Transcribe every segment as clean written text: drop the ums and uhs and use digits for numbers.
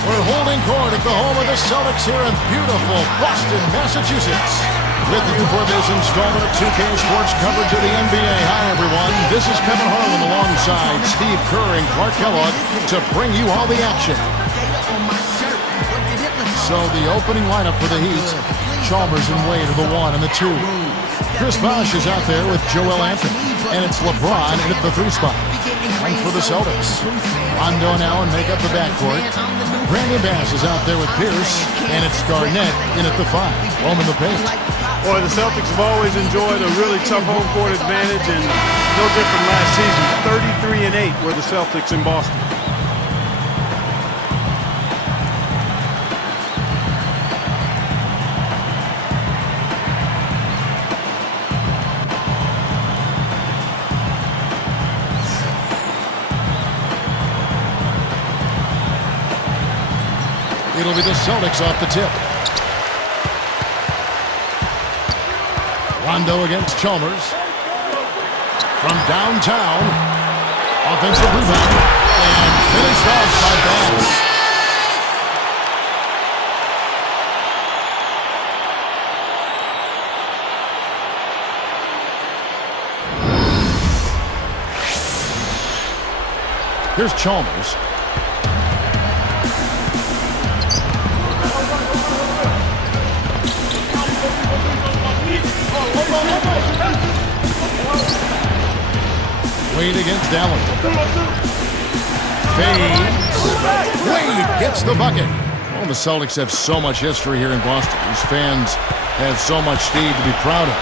We're holding court at the home of the Celtics here in beautiful Boston, Massachusetts. With you for this installment of 2K Sports coverage of the NBA. Hi, everyone. This is Kevin Harlan alongside Steve Kerr and Clark Kellogg to bring you all the action. So the opening lineup for the Heat, Chalmers and Wade are the 1 and the 2. Chris Bosh is out there with Joel Anthony, and it's LeBron in at the 3 spot. One for the Celtics. Rondo and Allen make up the backcourt. Brandon Bass is out there with Pierce, and it's Garnett in at the 5. Roman the paint. Boy, the Celtics have always enjoyed a really tough home court advantage, and no different last season. 33-8 were the Celtics in Boston. It'll be the Celtics off the tip. Rondo against Chalmers. From downtown. Offensive rebound. And finished off by Bass. Here's Chalmers. Wade against Allen. Fades. Wade gets the bucket. Well, the Celtics have so much history here in Boston. These fans have so much Steve to be proud of.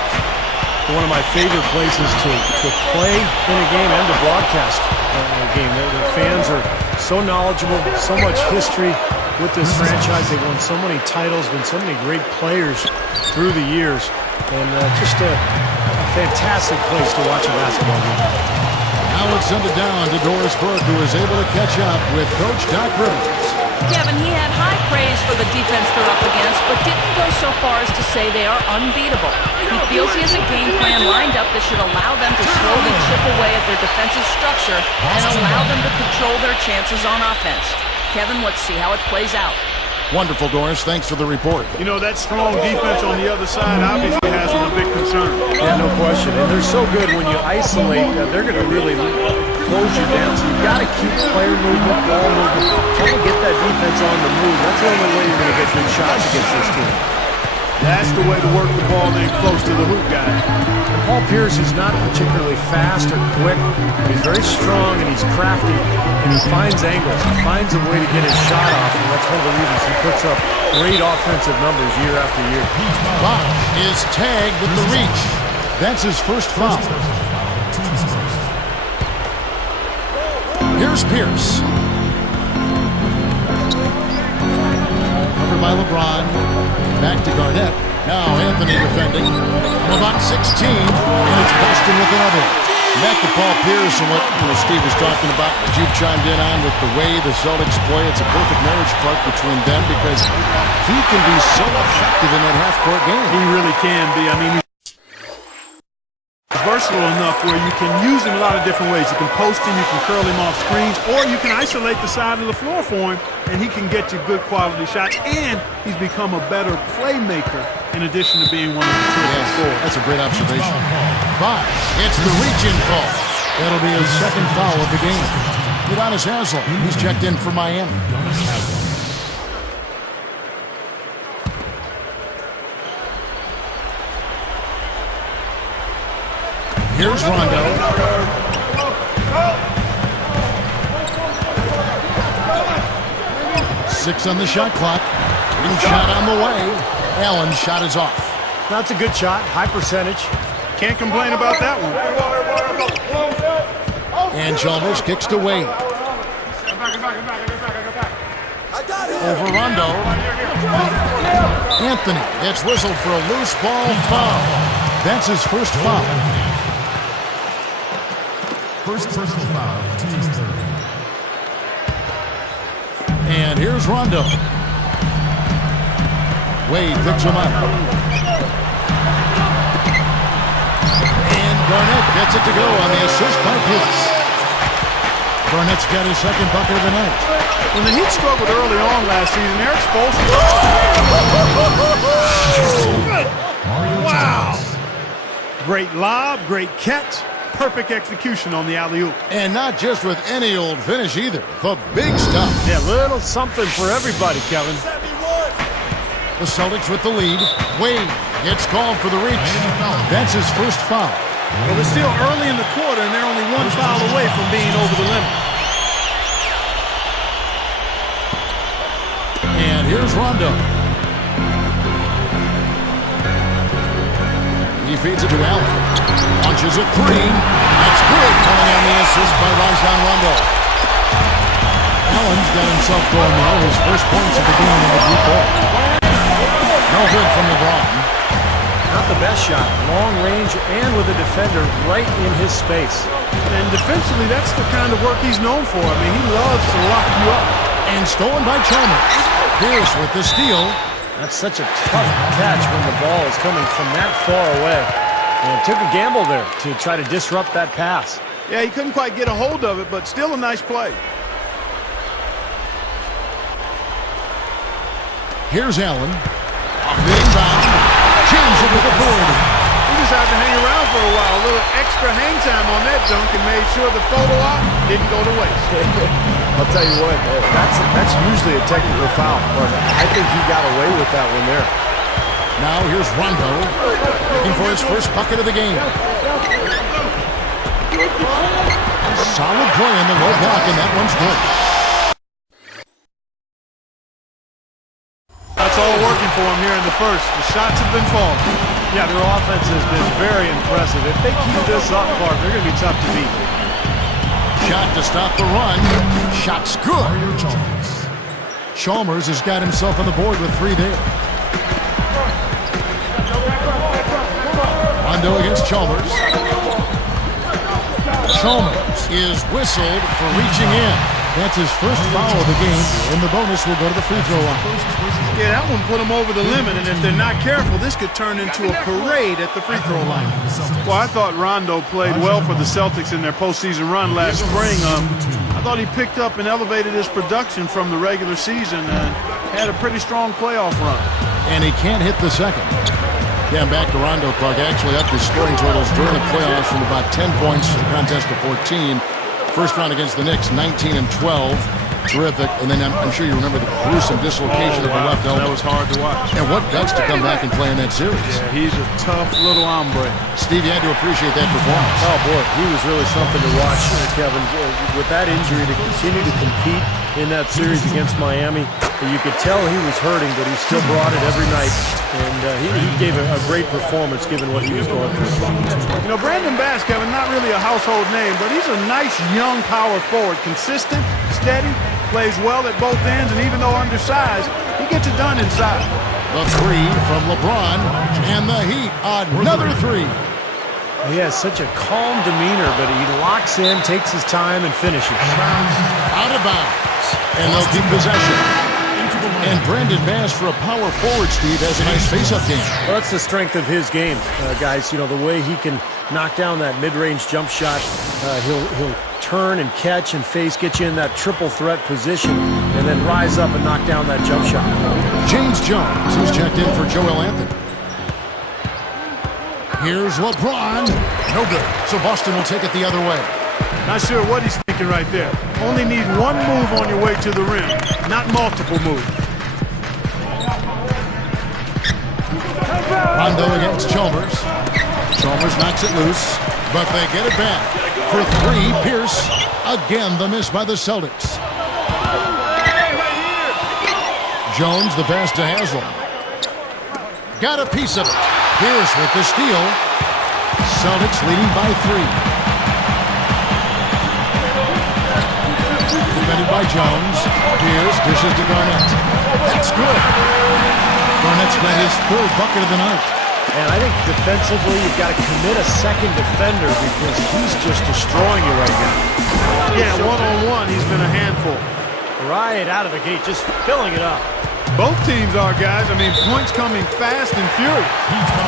One of my favorite places to play in a game and to broadcast a game. The fans are so knowledgeable, so much history with this franchise. They've won so many titles, been so many great players through the years, and just a fantastic place to watch a basketball game. Now let's send it down to Doris Burke, who is able to catch up with Coach Doc Rivers. Kevin, he had high praise for the defense they're up against, but didn't go so far as to say they are unbeatable. He feels he has a game plan lined up that should allow them to slowly chip away at their defensive structure and allow them to control their chances on offense. Kevin, let's see how it plays out. Wonderful, Doris. Thanks for the report. You know, that strong defense on the other side obviously has them a big concern. Yeah, no question. And they're so good when you isolate. They're going to really close you down. So you've got to keep player movement, ball movement, trying to get that defense on the move. That's the only way you're going to get good shots against this team. That's the way to work the ball in close to the hoop guy. And Paul Pierce is not particularly fast or quick, but he's very strong and he's crafty, and he finds angles. He finds a way to get his shot off, and that's one of the reasons he puts up great offensive numbers year after year. Bosh is tagged with the reach. That's his first foul. Here's Pierce. Covered by LeBron. Back to Garnett. Now Anthony defending. From about 16, and it's Boston with another. Back to Paul Pierce and what Steve was talking about, what you've chimed in on with the way the Celtics play. It's a perfect marriage, Clark, between them because he can be so effective in that half-court game. He really can be. I mean, he's versatile enough where you can use him a lot of different ways. You can post him, you can curl him off screens, or you can isolate the side of the floor for him, and he can get you good quality shots. And he's become a better playmaker in addition to being one of the terrific scorers. That's a great observation. But it's the reach-in call. That'll be his second foul of the game. Udonis Haslem, he's checked in for Miami. Here's Rondo. Six on the shot clock. Green shot on the way. Allen's shot is off. That's a good shot, high percentage. Can't complain about that one. And Chalmers kicks to Wade. Over Rondo. Anthony gets whistled for a loose ball foul. That's his first foul. First personal foul, team's third. And here's Rondo. Wade picks him up. And Garnett gets it to go on the assist by Pierce. Garnett's got his second bucket of the night. When the Heat struggled early on last season, Eric Spoelstra. Wow! Great lob, great catch, perfect execution on the alley-oop. And not just with any old finish either. The big stuff. Yeah, little something for everybody, Kevin. The Celtics with the lead. Wade gets called for the reach. That's his first foul. Well, they're still early in the quarter, and they're only one foul away from being over the limit. And here's Rondo. He feeds it to Allen. Launches a three. That's good. Coming on the assist by Rajon Rondo. Allen's got himself going now. His first points of the game in the deep ball. No good from LeBron. Not the best shot. Long range and with a defender right in his space. And defensively, that's the kind of work he's known for. I mean, he loves to lock you up. And stolen by Chalmers. Pierce with the steal. That's such a tough catch when the ball is coming from that far away. And took a gamble there to try to disrupt that pass. Yeah, he couldn't quite get a hold of it, but still a nice play. Here's Allen. Off the inbound. Jams it with the board. He just had to hang around for a while. A little extra hang time on that dunk and made sure the photo op didn't go to waste. I'll tell you what, that's usually a technical foul, but I think he got away with that one there. Now here's Rondo, looking for his first bucket of the game. Solid play in the low block, and that one's good. That's all working for him here in the first. The shots have been falling. Yeah, their offense has been very impressive. If they keep this up, Clark, they're going to be tough to beat. Shot to stop the run. Shot's good. Chalmers has got himself on the board with three there. Rondo against Chalmers. Chalmers is whistled for reaching in. That's his first foul of the game, and the bonus will go to the free throw line. Yeah, that one put them over the limit, and if they're not careful, this could turn into a parade at the free throw line. Well, I thought Rondo played well for the Celtics in their postseason run last spring. I thought he picked up and elevated his production from the regular season and had a pretty strong playoff run. And he can't hit the second. Yeah, back to Rondo, Clark. Actually up his scoring totals during the playoffs from about 10 points to the contest of 14. First round against the Knicks, 19 and 12. Terrific. And then I'm sure you remember the gruesome dislocation of the left elbow. That was hard to watch. And what guts to come back and play in that series. Yeah, he's a tough little hombre. Steve, you had to appreciate that performance. Oh, boy, he was really something to watch, Kevin. With that injury, to continue to compete in that series against Miami, you could tell he was hurting, but he still brought it every night. And he gave a great performance given what he was going through. You know, Brandon Bass, Kevin, not really a household name, but he's a nice young power forward. Consistent, steady, plays well at both ends, and even though undersized, he gets it done inside. The three from LeBron, and the Heat, another three. He has such a calm demeanor, but he locks in, takes his time, and finishes. Out of bounds, and they'll keep possession. And Brandon Bass, for a power forward, Steve, has a nice face-up game. Well, that's the strength of his game, guys. You know, the way he can knock down that mid-range jump shot. He'll turn and catch and face, get you in that triple threat position, and then rise up and knock down that jump shot. James Jones, who's checked in for Joel Anthony. Here's LeBron. No good. So Boston will take it the other way. Not sure what he's thinking right there. Only need one move on your way to the rim, not multiple moves. Rondo against Chalmers. Chalmers knocks it loose, but they get it back. For three, Pierce. Again, the miss by the Celtics. Jones, the pass to Haslam. Got a piece of it. Pierce with the steal. Celtics leading by three. Defended by Jones. Pierce dishes to Garnett. That's good. Garnett's got his third bucket of the night. And I think defensively, you've got to commit a second defender because he's just destroying you right now. Yeah, one-on-one, he's been a handful. Right out of the gate, just filling it up. Both teams are, guys. I mean, points coming fast and furious.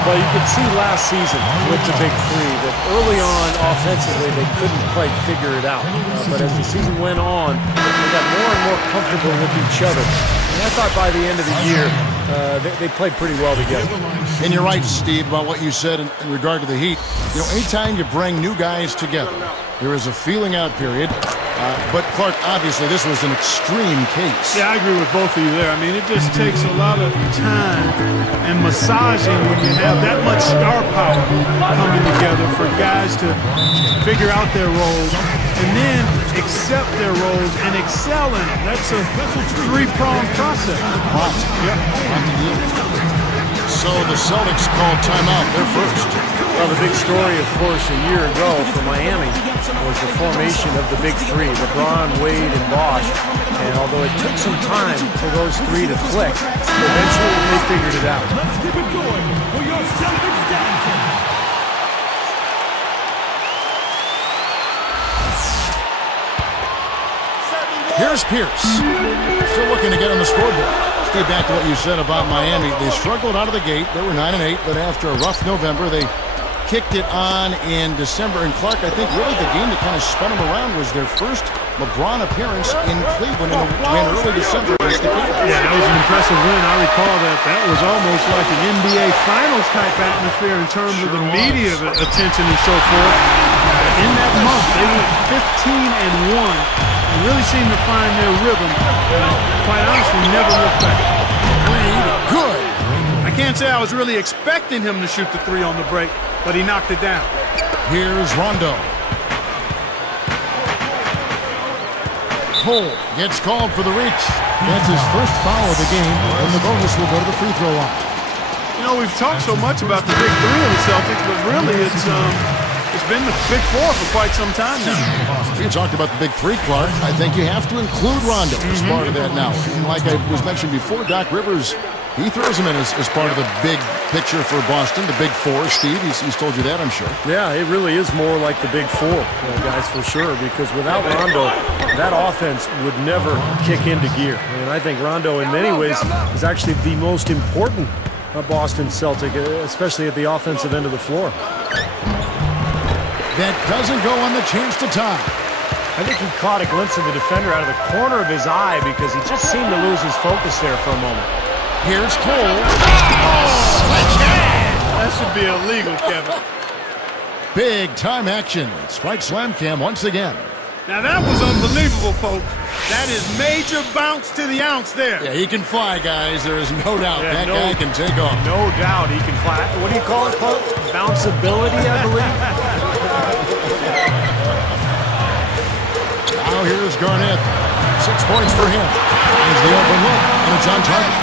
Well, you could see last season with the big three that early on offensively they couldn't quite figure it out. But as the season went on, they got more and more comfortable with each other. And I thought by the end of the year, they played pretty well together. And you're right, Steve, about what you said in regard to the Heat. You know, anytime you bring new guys together, there is a feeling out period. But, Clark, obviously this was an extreme case. Yeah, I agree with both of you there. I mean, it just takes a lot of time and massaging when you have that much star power coming together for guys to figure out their roles and then accept their roles and excel in it. That's a three-pronged process. Hot. Yep. Hot to deal with. So the Celtics called timeout. They're first. Well, the big story, of course, a year ago for Miami was the formation of the big three, LeBron, Wade, and Bosh. And although it took some time for those three to click, eventually they figured it out. Let's keep it going for your Celtics dancing. Here's Pierce. Still looking to get on the scoreboard. Stay back to what you said about Miami. They struggled out of the gate. They were 9-8, but after a rough November, they kicked it on in December. And Clark, I think really the game that kind of spun them around was their first LeBron appearance in Cleveland in early December against the Cavs. Yeah, that was an impressive win. I recall that. That was almost like an NBA Finals type atmosphere in terms of the media attention and so forth. In that month, they went 15-1 and really seemed to find their rhythm. Quite honestly, never looked back. Wade, good. I can't say I was really expecting him to shoot the three on the break, but he knocked it down. Here's Rondo. Cole gets called for the reach. That's his first foul of the game, and the bonus will go to the free throw line. You know, we've talked so much about the big three of the Celtics, but really it's been the big four for quite some time now. You talked about the big three, Clark. I think you have to include Rondo as part of that now. And like I was mentioned before, Doc Rivers, he throws him in as part of the big picture for Boston, the big four. Steve, he's told you that, I'm sure. Yeah, it really is more like the big four, guys, for sure, because without Rondo, that offense would never kick into gear. And I think Rondo, in many ways, is actually the most important Boston Celtic, especially at the offensive end of the floor. That doesn't go on the chance to tie. I think he caught a glimpse of the defender out of the corner of his eye because he just seemed to lose his focus there for a moment. Here's Cole. That should be illegal, Kevin. Big time action. Strike slam cam once again. Now that was unbelievable, folks. That is major bounce to the ounce there. Yeah, he can fly, guys. There is no doubt. Yeah, that guy can take off. No doubt he can fly. What do you call it, Paul? Bounceability, I believe. Now here's Garnett. 6 points for him. Finds the open look, and it's on target.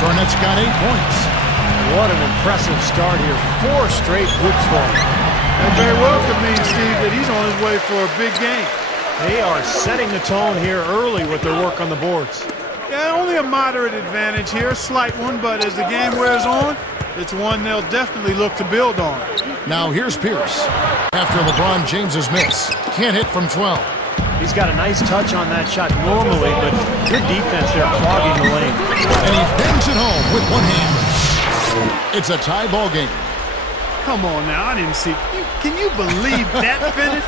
Garnett's got 8 points. What an impressive start here. 4 straight hoops for him. That very well could mean, Steve, that he's on his way for a big game. They are setting the tone here early with their work on the boards. Yeah, only a moderate advantage here, a slight one, but as the game wears on, it's one they'll definitely look to build on. Now here's Pierce. After LeBron James's miss. Can't hit from 12. He's got a nice touch on that shot normally, but good defense there clogging the lane. And he bangs it home with one hand. It's a tie ball game. Come on now, I didn't see. Can you believe that finish?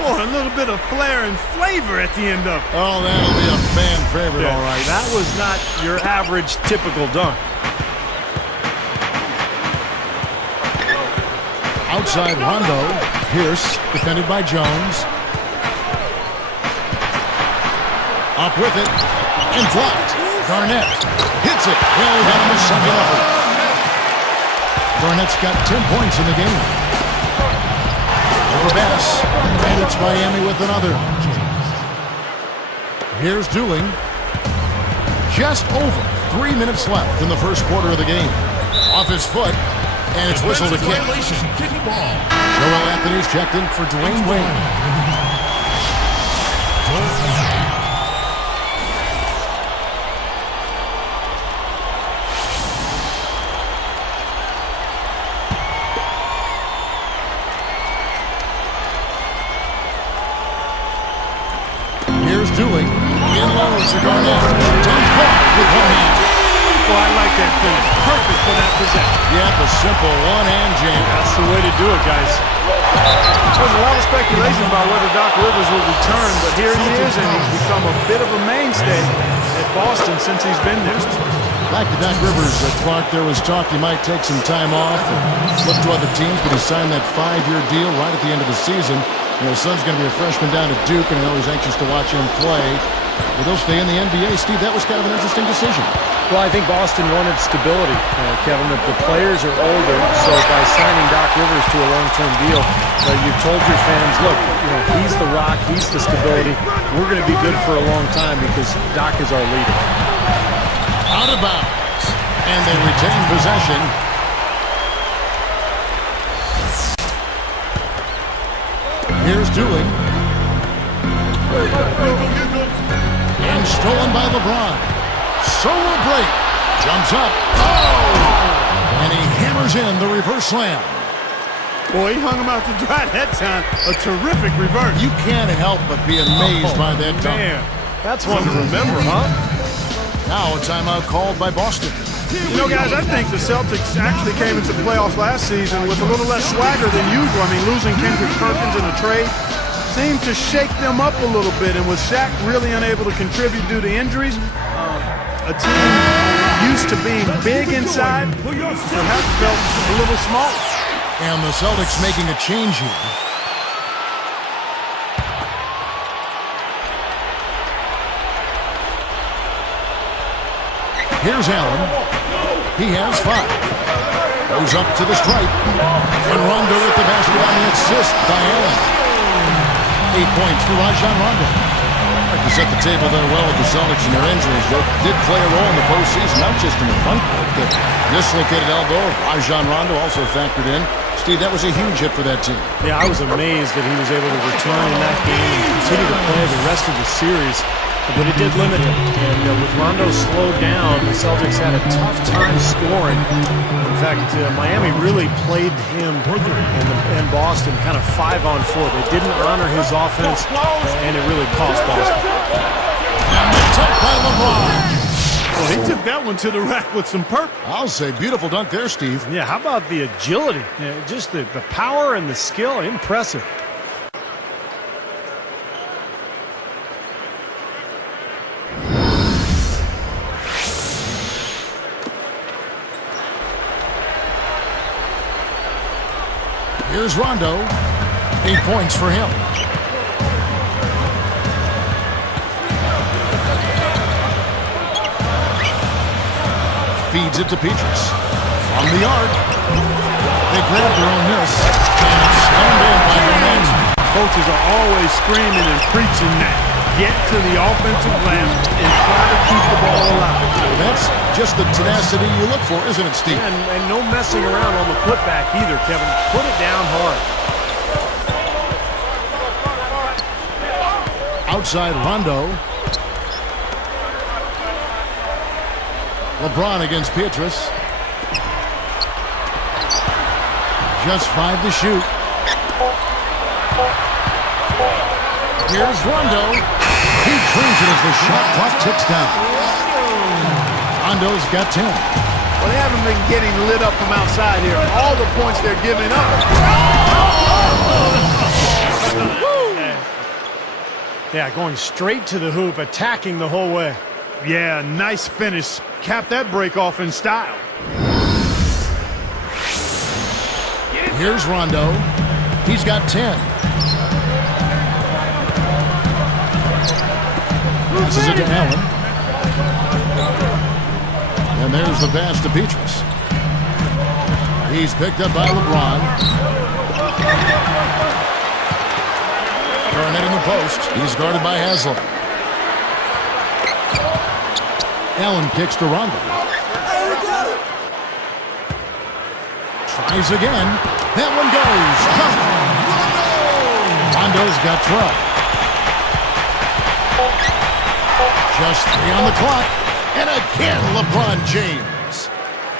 Boy, a little bit of flair and flavor at the end of it. Oh, that'll be a fan favorite, all right. That was not your average, typical dunk. Outside Rondo. Pierce, defended by Jones. Up with it. And blocked. Garnett hits it. Well done on the second effort. Garnett's got 10 points in the game. Over Bass. And it's Miami with another. Here's Dooling. Just over 3 minutes left in the first quarter of the game. Off his foot. And it's whistled a kick. Joel Anthony's checked in for Dwayne Wade. Here's Dooling. In low to Garnett. Dunk ball. with one hand. Well, I like that finish. Perfect for that possession. Yep, a simple one-hand jam. That's the way to do it, guys. There's a lot of speculation about whether Doc Rivers will return, but here he is, and he's become a bit of a mainstay at Boston since he's been there. Back to Doc Rivers, Clark, there was talk he might take some time off and look to other teams, but he signed that 5-year deal right at the end of the season. You know, his son's going to be a freshman down at Duke, and I know he's anxious to watch him play. But he'll stay in the NBA. Steve, that was kind of an interesting decision. Well, I think Boston wanted stability, Kevin. The players are older, so by signing Doc Rivers to a long-term deal, you've told your fans, look, you know, he's the rock, he's the stability. We're going to be good for a long time because Doc is our leader. Out of bounds, and they retain possession. Here's Dooley. And stolen by LeBron. So will break. Jumps up. Oh! And he hammers in the reverse slam. Boy, he hung him out to dry that time. A terrific reverse. You can't help but be amazed by that dunk. Man, that's one to remember, huh? Now a timeout called by Boston. You know, guys, I think the Celtics actually came into the playoffs last season with a little less swagger than usual. I mean, losing Kendrick Perkins in a trade seemed to shake them up a little bit. And with Shaq really unable to contribute due to injuries, a team used to being big inside perhaps felt a little small. And the Celtics making a change here. Here's Allen. He has 5. Goes up to the stripe. And Rondo with the basket on the assist by Allen. 8 points for Rajon Rondo. Hard to set the table there well with the Celtics and their injuries. They did play a role in the postseason, not just in the front court. The dislocated elbow of Rajon Rondo also factored in. Steve, that was a huge hit for that team. Yeah, I was amazed that he was able to return in that game and continue to play the rest of the series. But it did limit him. And with Rondo slowed down, the Celtics had a tough time scoring. In fact, Miami really played him and Boston kind of 5-on-4. They didn't honor his offense, and it really cost Boston. And the tip by LeBron. Well, he took that one to the rack with some purpose. I'll say beautiful dunk there, Steve. Yeah, how about the agility? Just the power and the skill, impressive. Here's Rondo. 8 points for him. Feeds it to Petrus. From the arc. They grab their own miss. And slammed in by Garnett. Coaches are always screaming and preaching that. Get to the offensive glass and try to keep the ball alive. That's just the tenacity you look for, isn't it, Steve? And no messing around on the putback either, Kevin. Put it down hard. Outside Rondo. LeBron against Petrus. Just 5 to shoot. Here's Rondo. He turns it as the shot clock ticks down. Rondo's got 10. Well, they haven't been getting lit up from outside here. All the points they're giving up. Yeah, going straight to the hoop, attacking the whole way. Yeah, nice finish. Cap that break off in style. Here's Rondo. He's got 10. Passes it to Allen. And there's the pass to Petrus. He's picked up by LeBron. Garnett in the post. He's guarded by Haslam. Allen kicks to Rondo. Tries again. That one goes. Rondo's got 12. Just 3 on the clock. And again, LeBron James.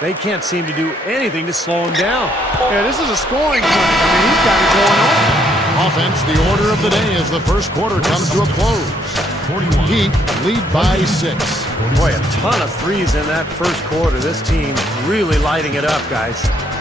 They can't seem to do anything to slow him down. Yeah, this is a scoring point. I mean, he's got it going on. Offense, the order of the day as the first quarter comes to a close. Heat lead by 6. Boy, a ton of threes in that first quarter. This team really lighting it up, guys.